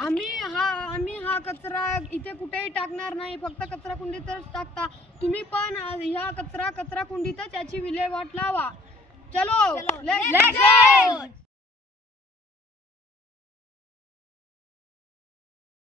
आम्ही हा कचरा इथे कुठेही टाकणार नाही, फक्त कचरा कुंडीतच टाकता. तुम्ही पण ह्या कचरा कुंडीतच याची विल्हेवाट लावा. चलो लेट्स गो.